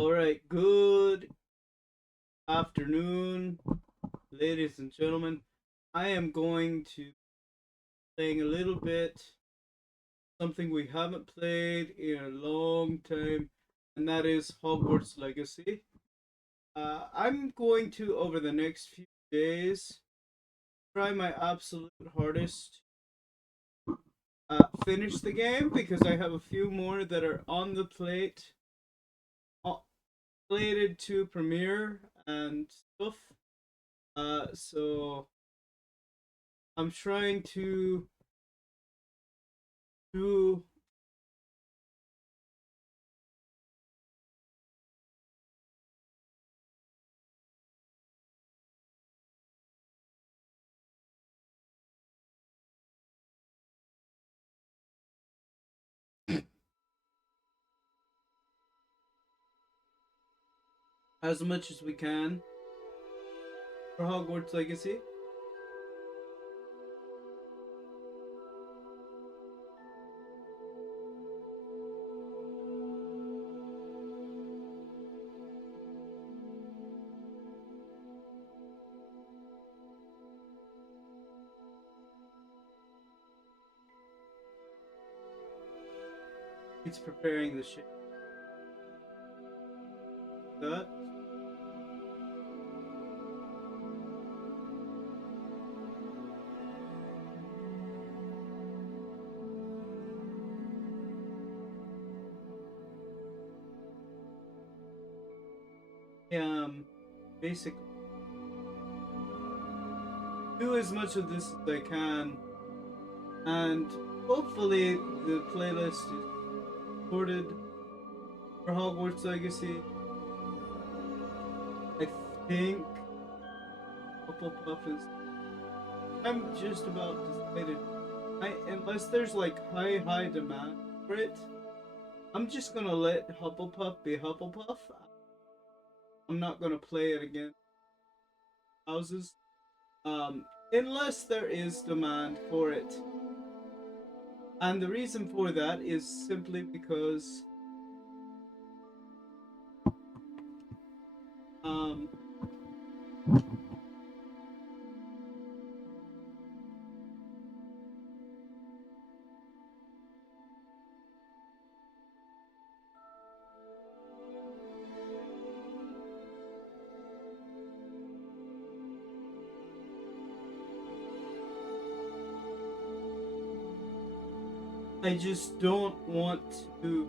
Alright, good afternoon, ladies and gentlemen. I am going to playing a little bit something we haven't played in a long time, and that is Hogwarts Legacy. I'm going to, over the next few days, try my absolute hardest finish the game because I have a few more that are on the plate, uh, slated to premiere and stuff. So I'm trying to do as much as we can for Hogwarts Legacy. It's preparing the shit. That. Basically do as much of this as I can, and hopefully the playlist is recorded for Hogwarts Legacy. I think Hufflepuff is. I'm just about decided. Unless there's like high demand for it, I'm just gonna let Hufflepuff be Hufflepuff. I'm not gonna play it again. Houses, unless there is demand for it, and the reason for that is simply because I just don't want to.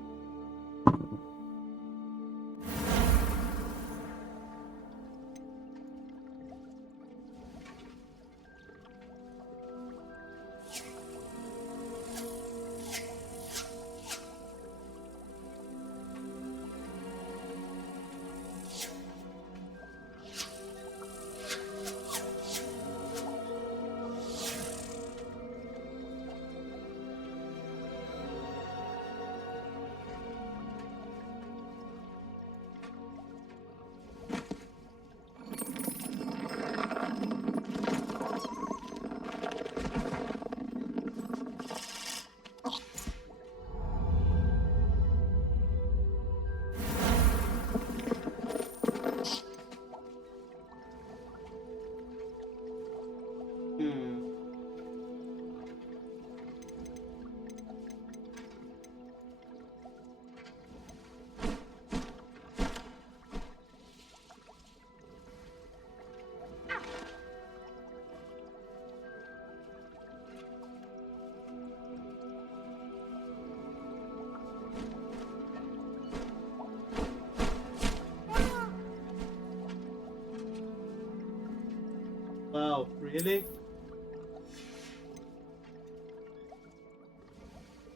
Wow, really?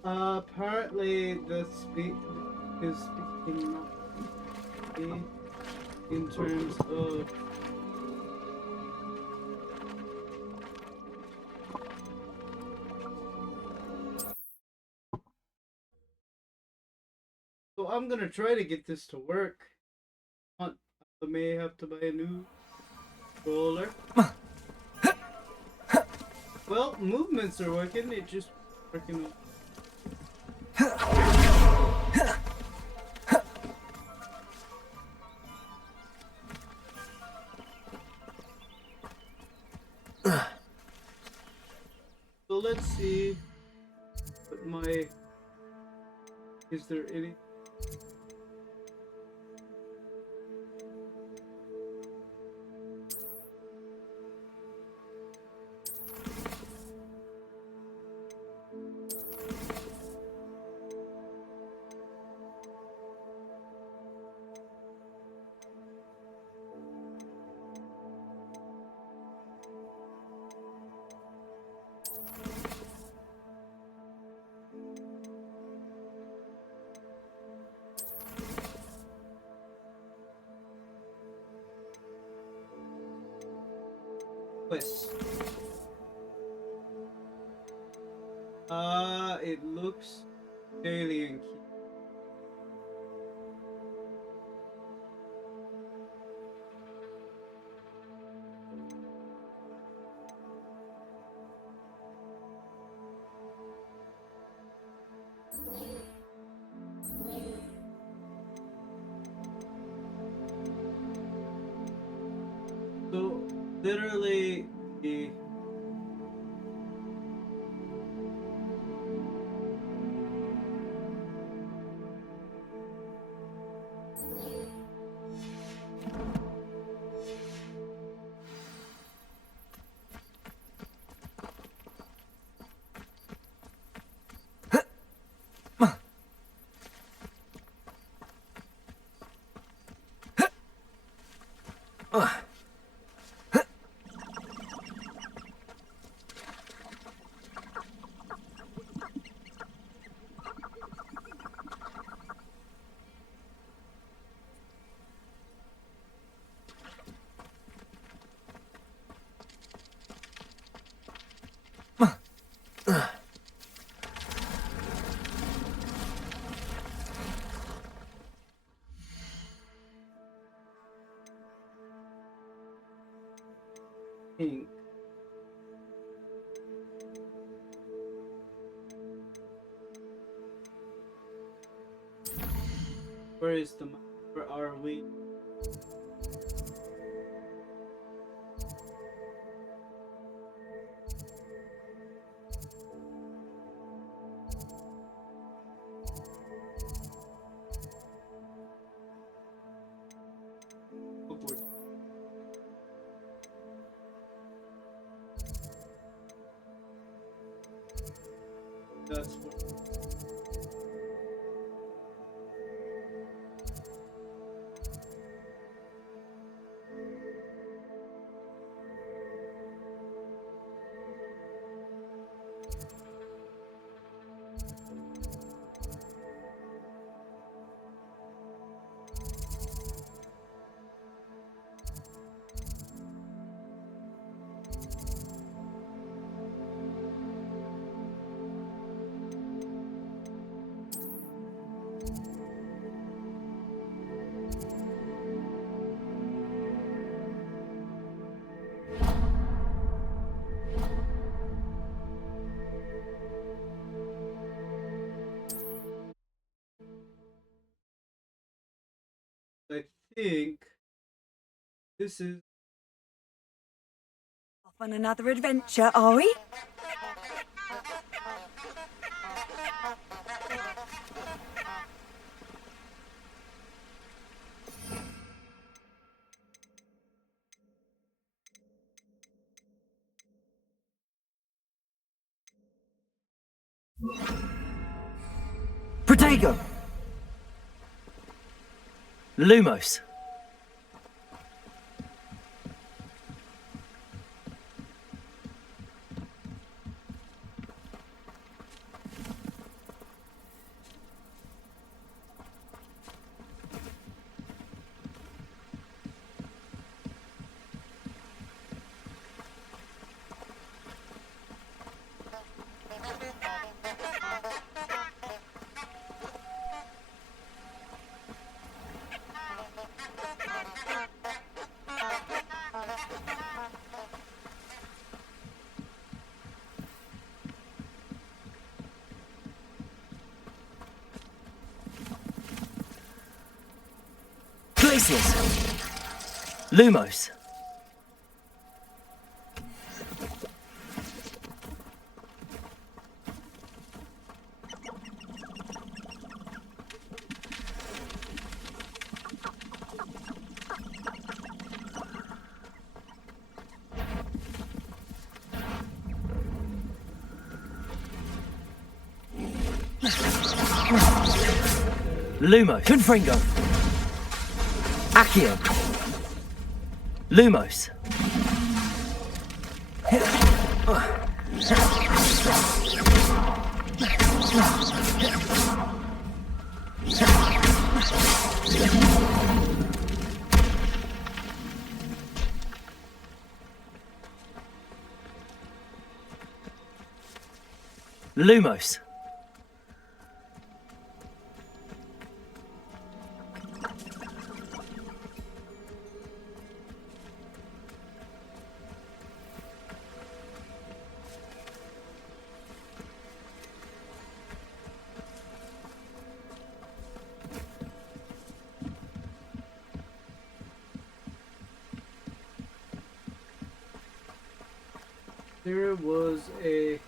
Apparently the speak is speaking in terms of so I'm gonna try to get this to work. I may have to buy a new controller. Well, movements are working, it just working. let's see. What my... Is there any... Quest. It looks alien key. So literally the pink. Where is the map? Where are we? Hogwarts. That's what. I think this is Off on another adventure, are we? Protego! Lumos. Glaciers. Lumos. Lumos. Confringo. Accio. Lumos. Lumos. There was a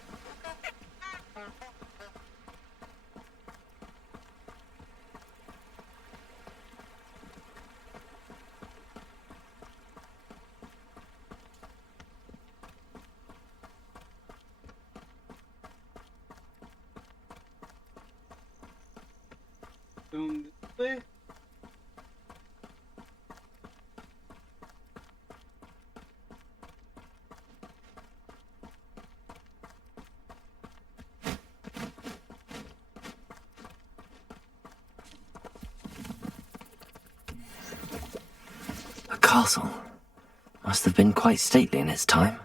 going this way. A castle. Must have been quite stately in its time.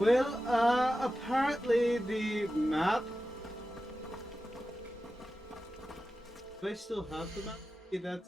Well, apparently the map. Do I still have the map? Okay, that's.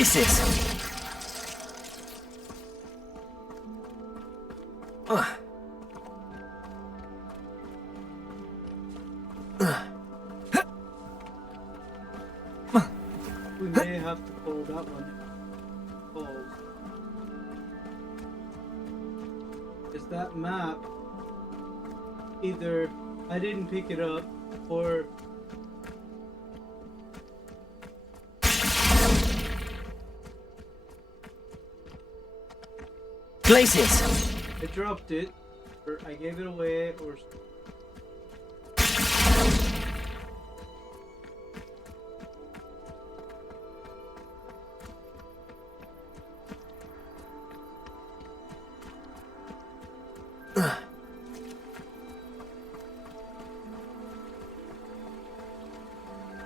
Places! We may have to pull that one. Pause. Is that map either I didn't pick it up or Places! I dropped it or I gave it away or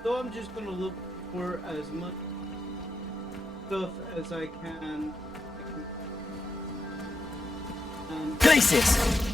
so I'm just gonna look for as much stuff as I can. Places!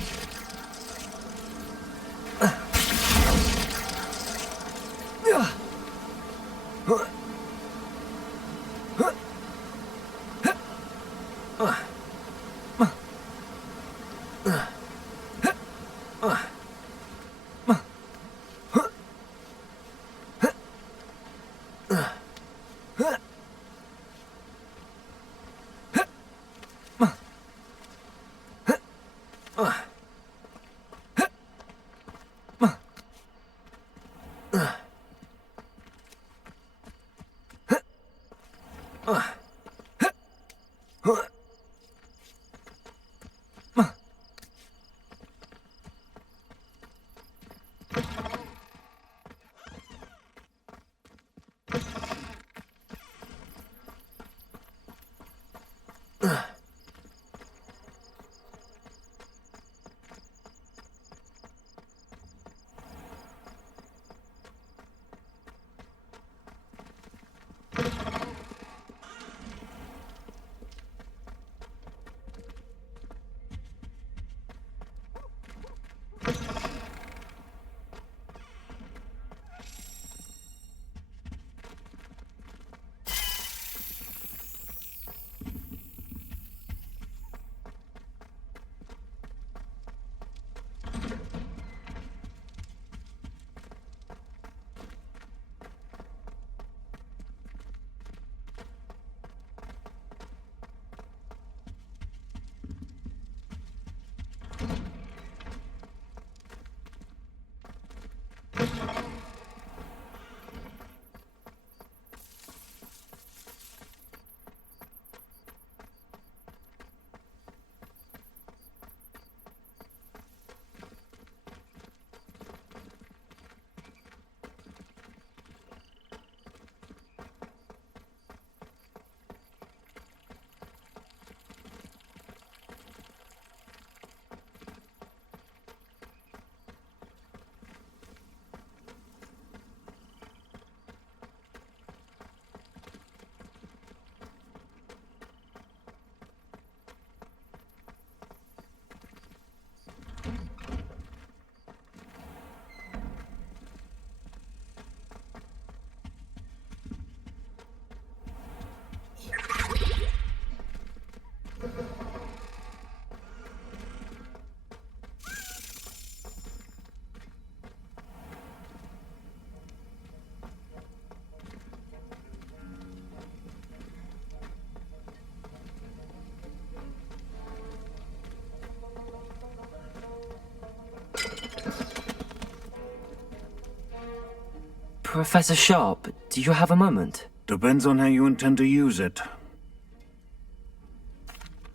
Professor Sharp, do you have a moment? Depends on how you intend to use it.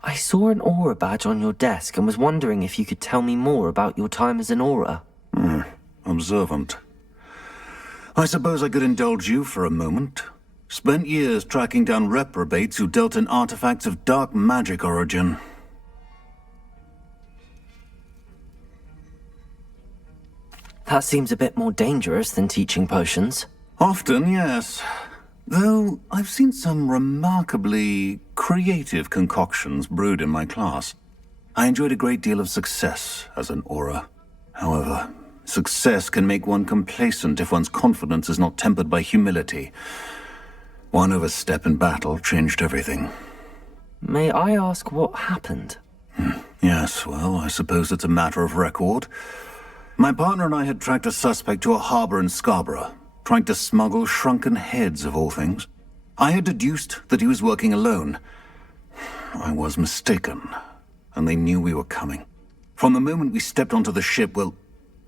I saw an aura badge on your desk and was wondering if you could tell me more about your time as an aura. Observant. I suppose I could indulge you for a moment. Spent years tracking down reprobates who dealt in artifacts of dark magic origin. That seems a bit more dangerous than teaching potions. Often, yes. Though I've seen some remarkably creative concoctions brewed in my class. I enjoyed a great deal of success as an aura. However, success can make one complacent if one's confidence is not tempered by humility. One overstep in battle changed everything. May I ask what happened? Yes, well, I suppose it's a matter of record. My partner and I had tracked a suspect to a harbor in Scarborough, trying to smuggle shrunken heads of all things. I had deduced that he was working alone. I was mistaken, and they knew we were coming. From the moment we stepped onto the ship, well,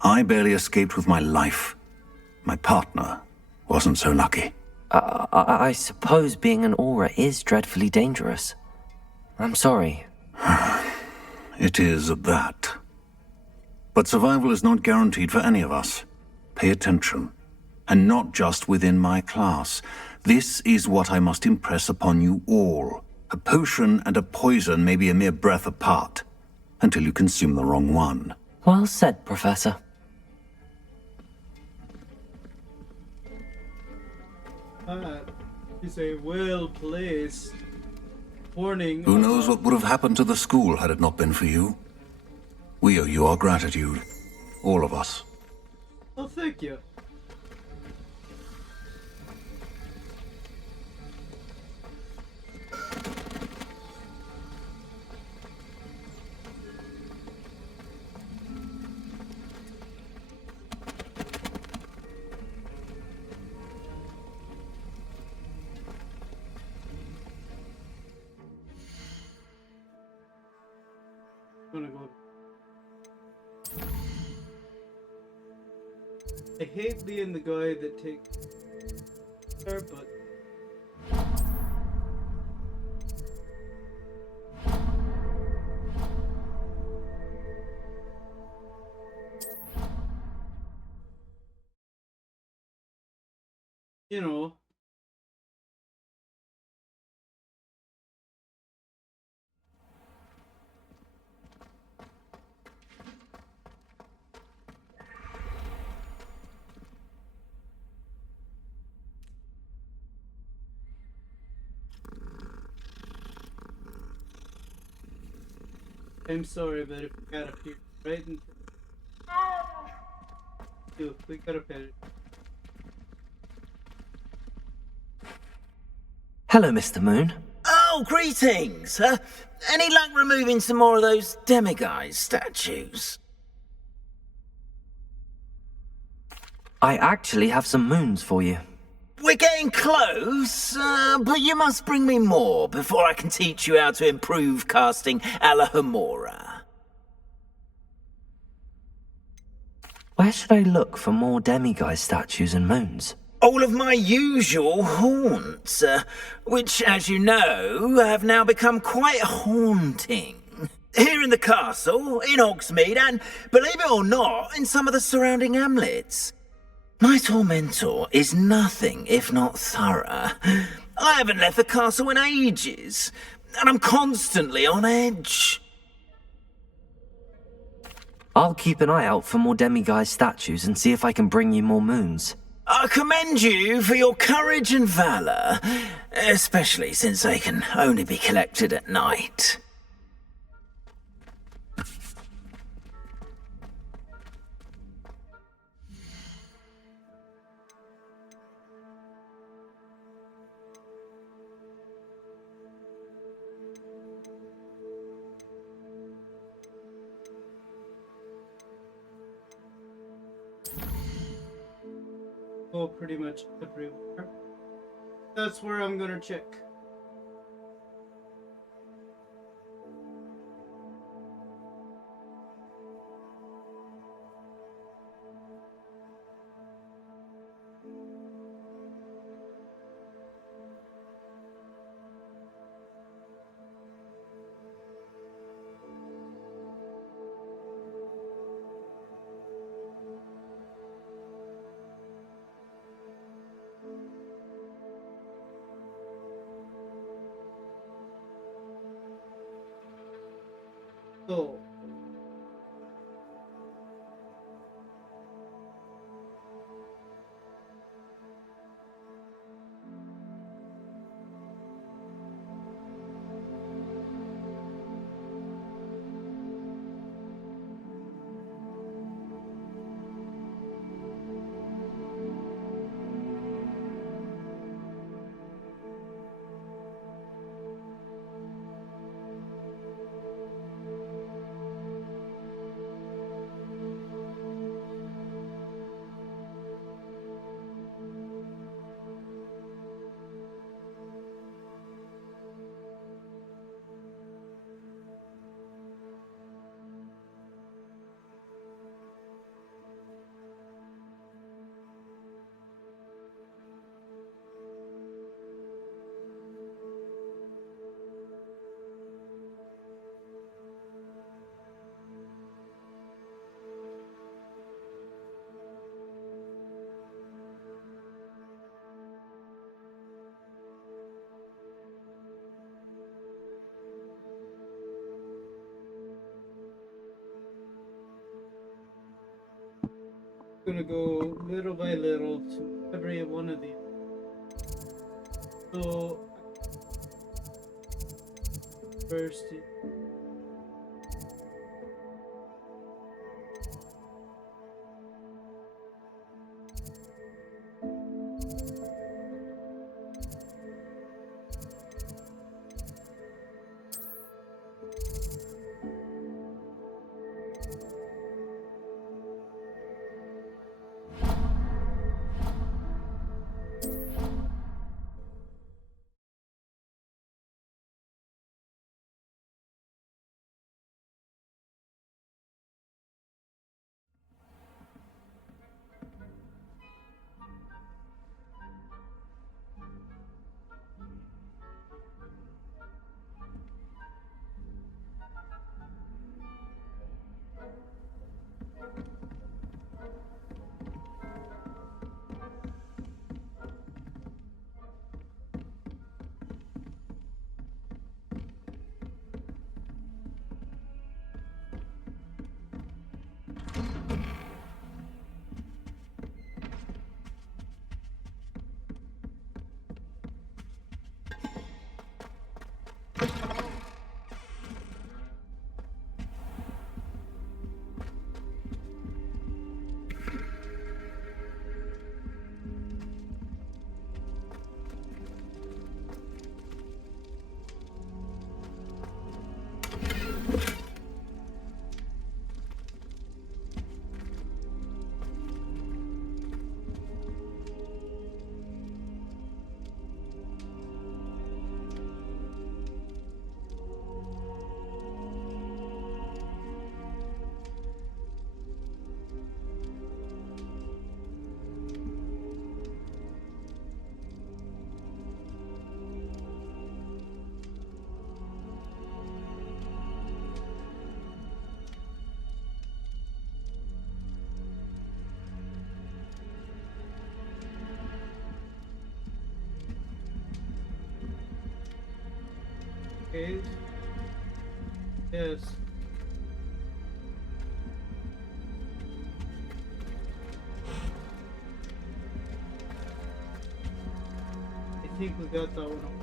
I barely escaped with my life. My partner wasn't so lucky. I suppose being an aura is dreadfully dangerous. I'm sorry. It is that. But survival is not guaranteed for any of us. Pay attention. And not just within my class. This is what I must impress upon you all. A potion and a poison may be a mere breath apart, until you consume the wrong one. Well said, Professor. That is a well-placed warning. Who knows what would have happened to the school had it not been for you? We owe you our gratitude. All of us. Oh, thank you. I'm gonna go. I hate being the guy that takes her, but you know. I'm sorry, but if we gotta peer right into you, we gotta pet it. Hello, Mr. Moon. Oh, greetings! Any luck removing some more of those demiguise statues? I actually have some moons for you. We're getting close, but you must bring me more before I can teach you how to improve casting a la Homora. Where should I look for more demiguise statues and moons? All of my usual haunts, which, as you know, have now become quite haunting. Here in the castle, in Hogsmeade, and, believe it or not, in some of the surrounding hamlets. My tormentor is nothing if not thorough. I haven't left the castle in ages, and I'm constantly on edge. I'll keep an eye out for more demiguise statues and see if I can bring you more moons. I commend you for your courage and valor, especially since they can only be collected at night. Go pretty much everywhere. That's where I'm gonna check. So, gonna go little by little to every one of these. So first, okay. Yes. I think we got that one.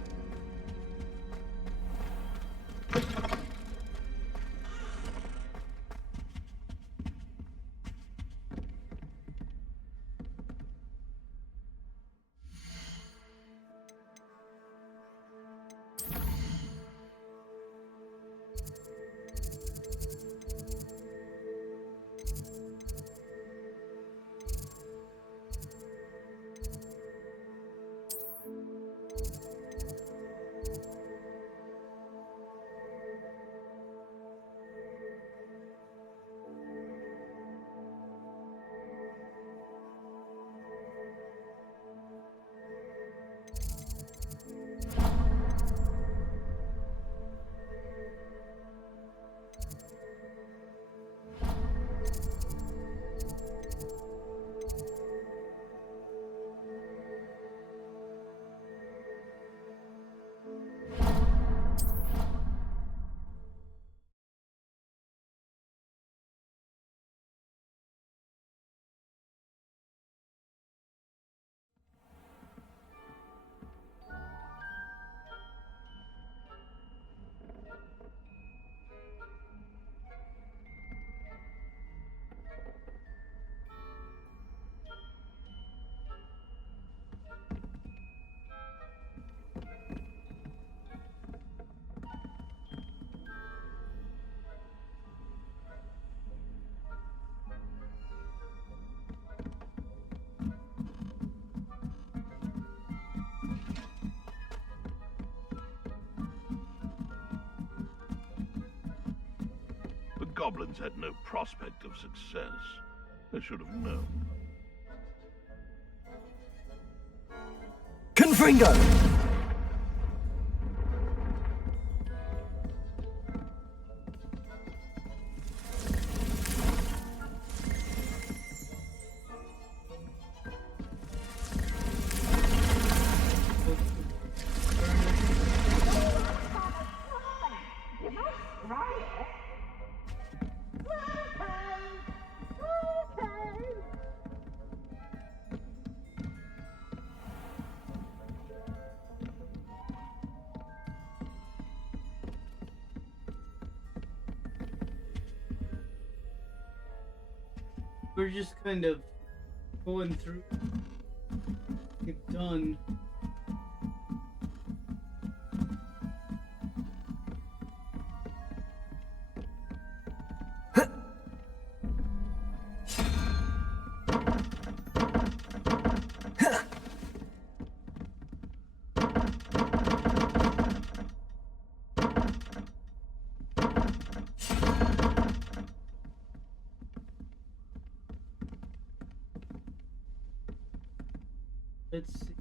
The goblins had no prospect of success. They should have known. Confringo! we're just kind of going through. We've done. Let's see.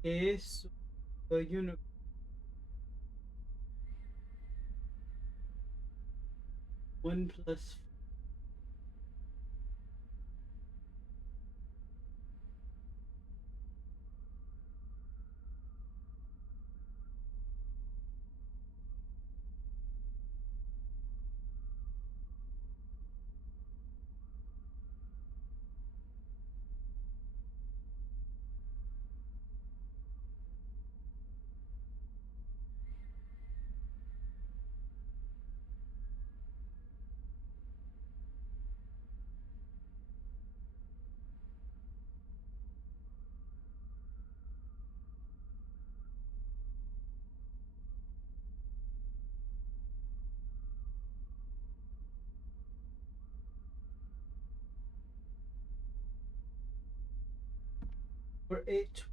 Okay, so the unicorn. 1 plus. For 8.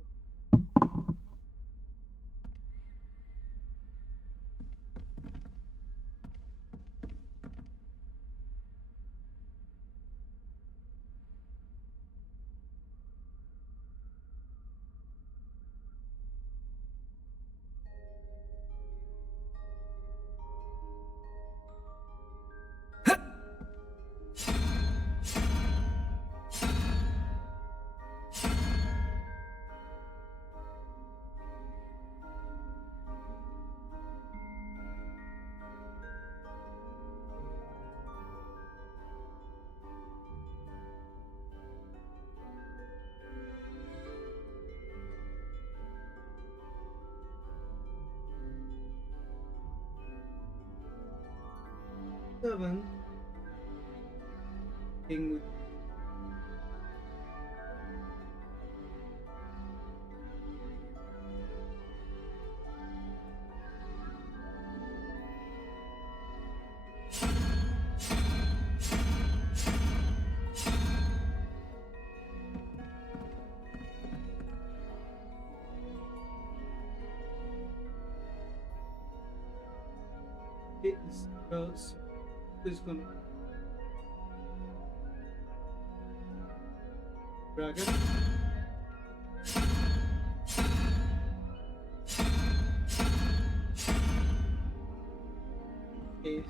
7. King with. So who's gonna dragon? Ace.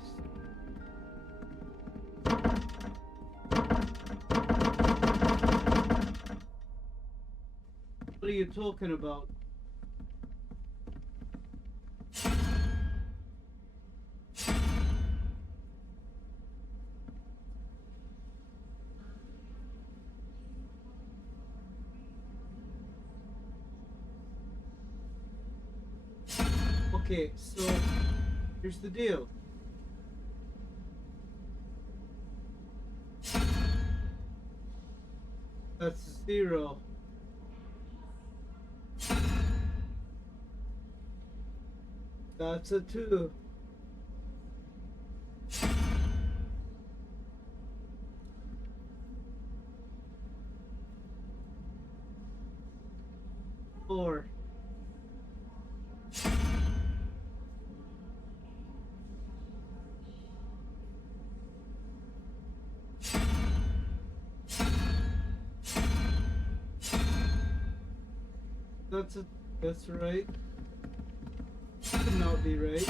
What are you talking about? Okay, so here's the deal. That's 0. That's a 2. that's right. Could not be right.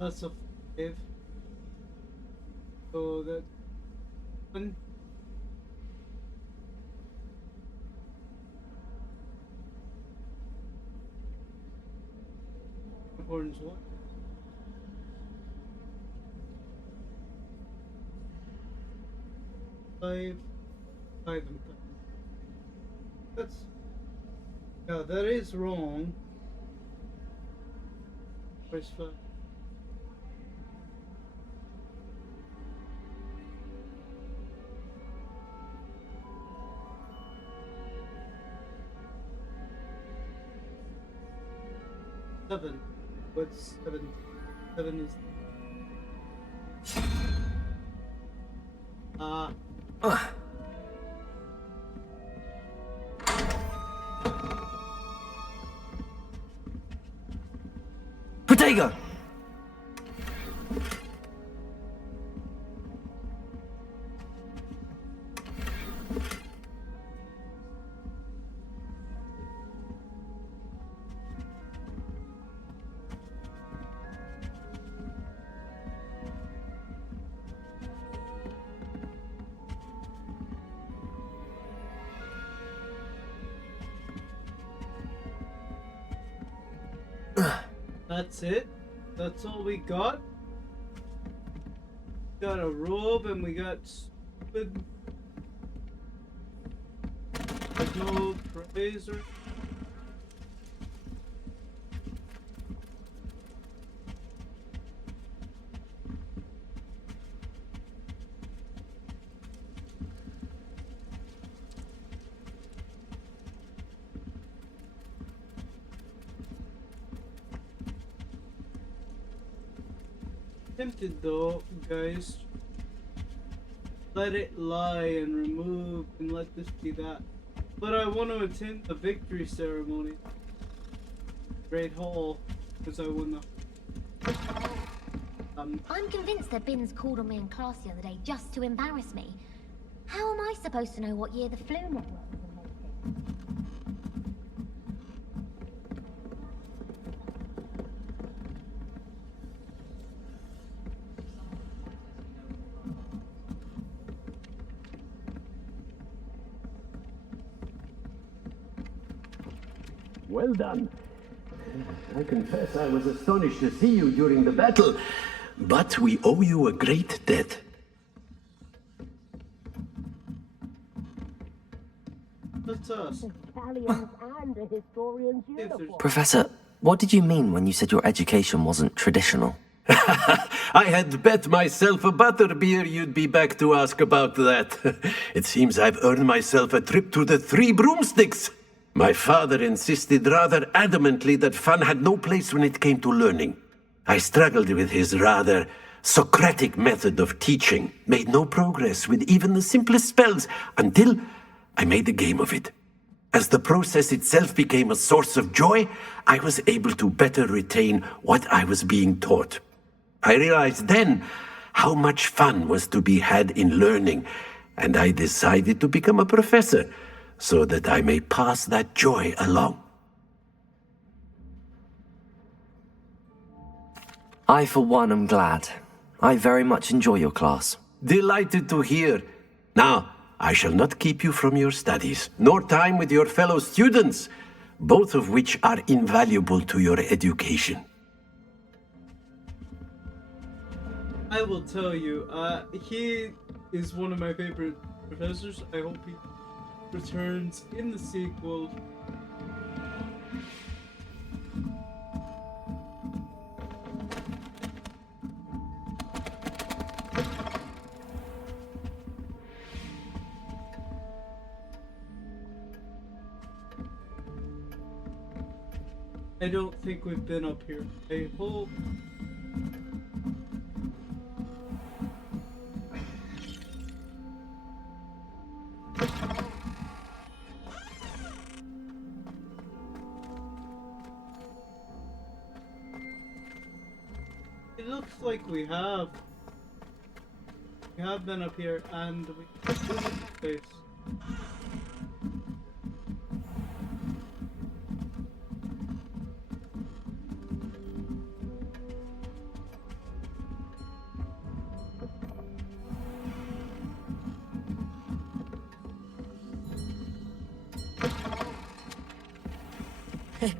That's a 5. So that one. Horns what? Five and 5. That's yeah, that is wrong. Where's 5? Seven. What's 7? 7 is. Protego! That's it. That's all we got. Got a robe and we got stupid. There's no praise or. Tempted though, guys. Let it lie and remove and let this be that. But I want to attend the victory ceremony. Great Hall, because I won the. I'm convinced that Binns called on me in class the other day just to embarrass me. How am I supposed to know what year the flu network was invented? Well done. I confess I was astonished to see you during the battle, but we owe you a great debt. That's us. Italians and a historian's uniform. Professor, what did you mean when you said your education wasn't traditional? I had bet myself a butterbeer you'd be back to ask about that. It seems I've earned myself a trip to the Three Broomsticks. My father insisted rather adamantly that fun had no place when it came to learning. I struggled with his rather Socratic method of teaching, made no progress with even the simplest spells until I made a game of it. As the process itself became a source of joy, I was able to better retain what I was being taught. I realized then how much fun was to be had in learning, and I decided to become a professor, so that I may pass that joy along. I, for one, am glad. I very much enjoy your class. Delighted to hear. Now, I shall not keep you from your studies, nor time with your fellow students, both of which are invaluable to your education. I will tell you, he is one of my favorite professors. I hope he returns in the sequel. I don't think we've been up here. I hope. It looks like we have. We have been up here and we have been in this place.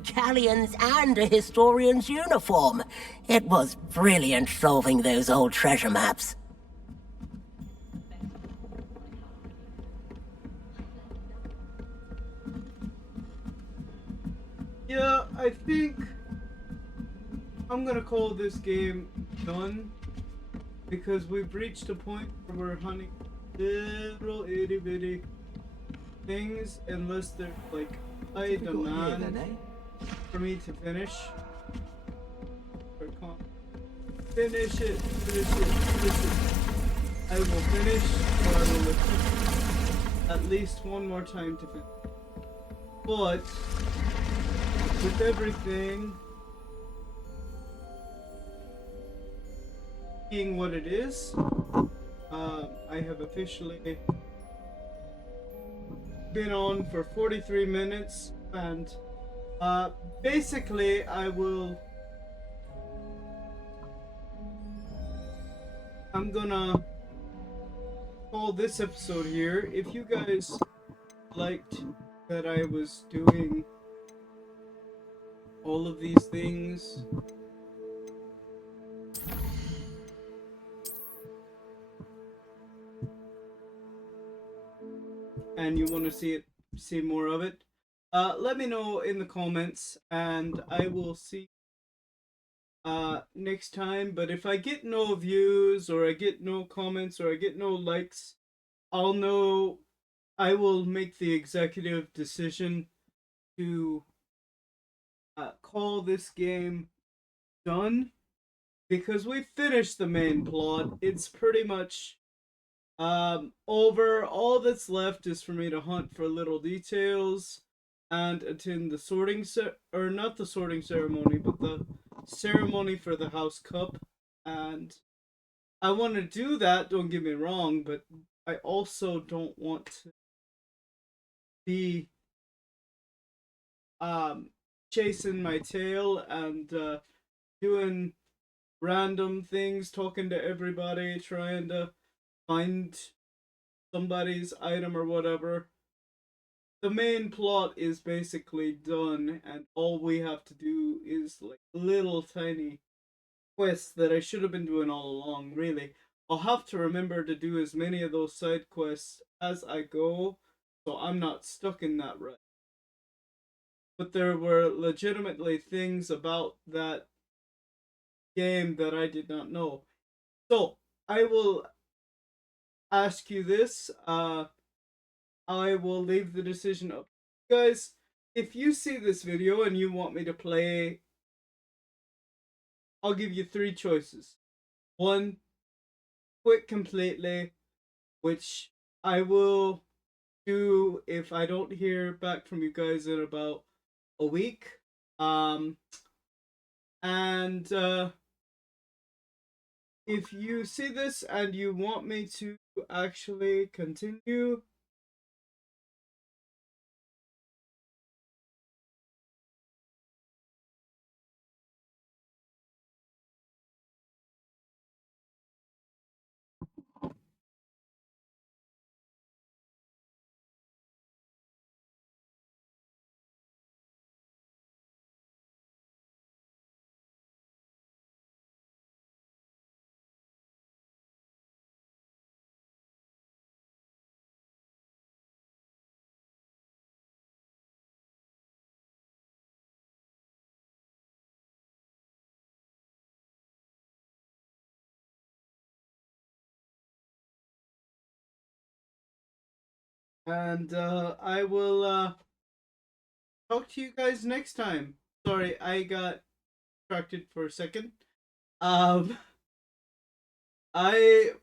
Galleons and a historian's uniform. It was brilliant solving those old treasure maps. Yeah, I think I'm gonna call this game done because we've reached a point where we're hunting little itty bitty things unless they're like high demand for me to finish. Or finish it. I will finish, or I will attempt at least one more time to finish. But with everything being what it is, I have officially been on for 43 minutes, and basically I'm gonna call this episode here. If you guys liked that I was doing all of these things, and you want to see more of it, let me know in the comments, and I will see next time. But if I get no views, or I get no comments, or I get no likes, I'll know. I will make the executive decision to call this game done, because we finished the main plot. It's pretty much over. All that's left is for me to hunt for little details and attend the sorting or not the sorting ceremony, but the ceremony for the house cup. And I want to do that, don't get me wrong, but I also don't want to be chasing my tail and doing random things, talking to everybody, trying to find somebody's item or whatever. The main plot is basically done, and all we have to do is like little tiny quests that I should have been doing all along, really. I'll have to remember to do as many of those side quests as I go, so I'm not stuck in that rut. But there were legitimately things about that game that I did not know. So, I will ask you this. I will leave the decision up. Guys, if you see this video and you want me to play, I'll give you 3 choices. 1, quit completely, which I will do if I don't hear back from you guys in about a week. And if you see this and you want me to actually continue, and I will talk to you guys next time. Sorry, I got distracted for a second. Um, I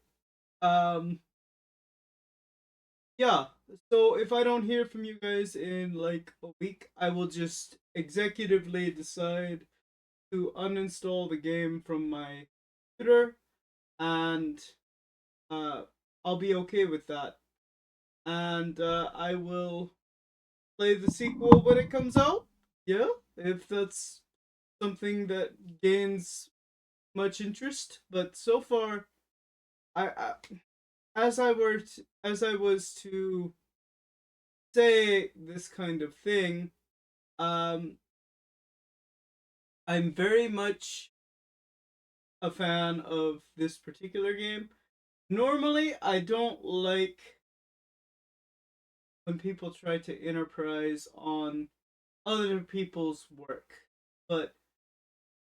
yeah. So if I don't hear from you guys in like a week, I will just executively decide to uninstall the game from my computer, and I'll be okay with that. And I will play the sequel when it comes out. Yeah, if that's something that gains much interest. But so far, I as I was to say this kind of thing, um, I'm very much a fan of this particular game. Normally, I don't like when people try to enterprise on other people's work, but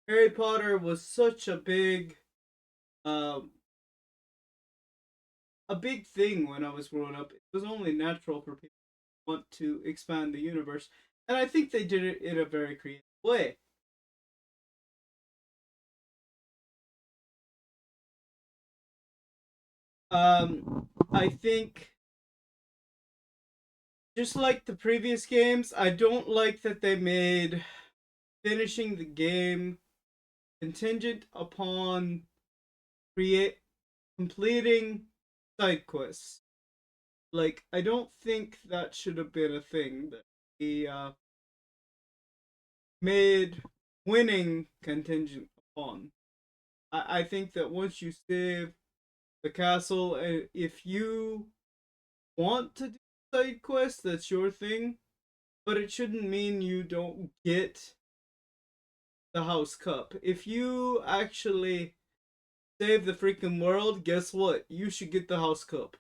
Harry Potter was such um, a big thing when I was growing up. It was only natural for people to want to expand the universe, and I think they did it in a very creative way. I think just like the previous games, I don't like that they made finishing the game contingent upon create completing side quests. Like, I don't think that should have been a thing that he made winning contingent upon. I think that once you save the castle, if you want to do side quests, that's your thing. But it shouldn't mean you don't get the house cup. If you actually save the freaking world, guess what? You should get the house cup.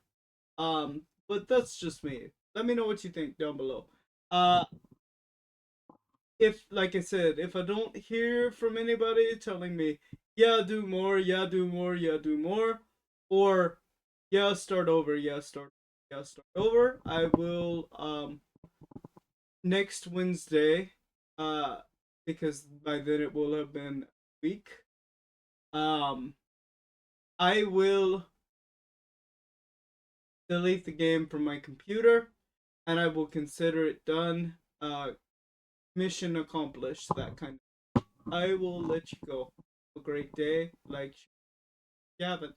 But that's just me. Let me know what you think down below. Uh, if, like I said, if I don't hear from anybody telling me, yeah, do more, yeah, do more, yeah, do more, or yeah, start over, yeah, start over, I will, next Wednesday, uh, because by then it will have been a week, um, I will delete the game from my computer, and I will consider it done. Mission accomplished. That kind of. I will let you go. Have a great day. Like, you haven't.